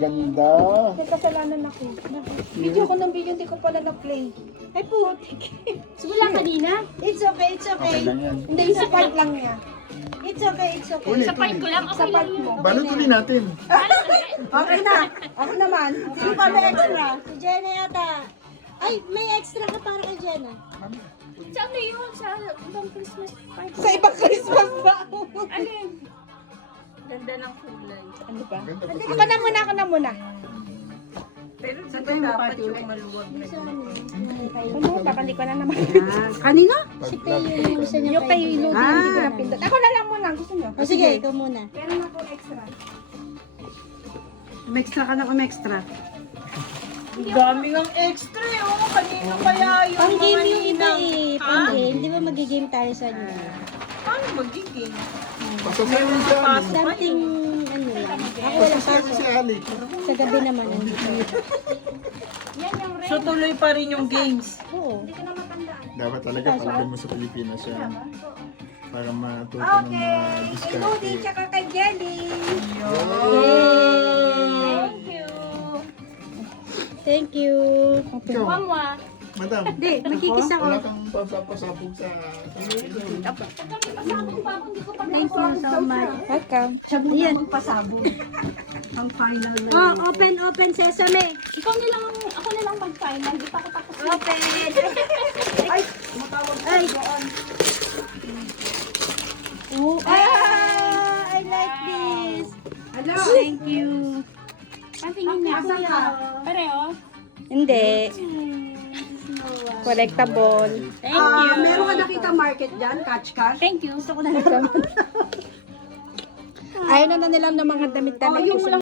ganda. May kasalanan ako. Video ko ng video, hindi ko pala na-play. Ay po. Simula kanina? It's okay, it's okay. Okay lang yan. Hindi, yung sa part lang niya. It's okay, it's okay. Ulit, Sa part ko lang, Sa okay part lang yun. mo. Balot ulit natin. Okay na. Ako naman. Sige pa, may extra. Si Jenna yata. Ay, may extra ka para kay Jenna. Sa ano yun? Sa ibang Christmas party. Sa ibang Christmas ba? Alin? Ganda ng kulay. Ano ba? Ganda pa. Ako na muna, ako na muna. Pero sa dapat yung maluwag na Ano, pakali ko na naman. Kanino? Si Pag- Tay yung gusto niya Yung kay Ludi, Ah. hindi ko napindot. Ako na lang muna, gusto nyo. O sige, ikaw muna. Meron na po extra. Umextra ka ng umextra. Dami ng extra eh. Oh, kanino kaya yung Pang mga game yung iba ninang? eh. Pang game. Di ba magigame tayo sa inyo? Paano magiging? Pasasayin si Ali. Something, ano lang. Ako walang Pasasayin si pasok. Ali. Sa gabi naman. Nandito. So tuloy pa rin yung games. Oo. Dapat talaga palagan mo sa Pilipinas yan. Para matuto ng mga Kay Ludi, diskarte. tsaka kay Jelly. Thank you. Thank you. Ikaw, Mama. madam, Hindi, makikis ako. wala kang papasabog sa... Pasabog pa ako, hindi ko pa Thank you so much. Welcome. Ayan. Ang final na. Oh, open sesame. Ikaw nilang, ako nilang mag-final. Di pa ako tapos. Open. Ay. Oh, I like this. Thank you. Ang tingin niya. Pareho? Hindi. Collectible. Thank you. Meron ka nakita market dyan? Catch cash? Thank you. Gusto ko na. Ayaw na nilang ng mga damit-damit. Yung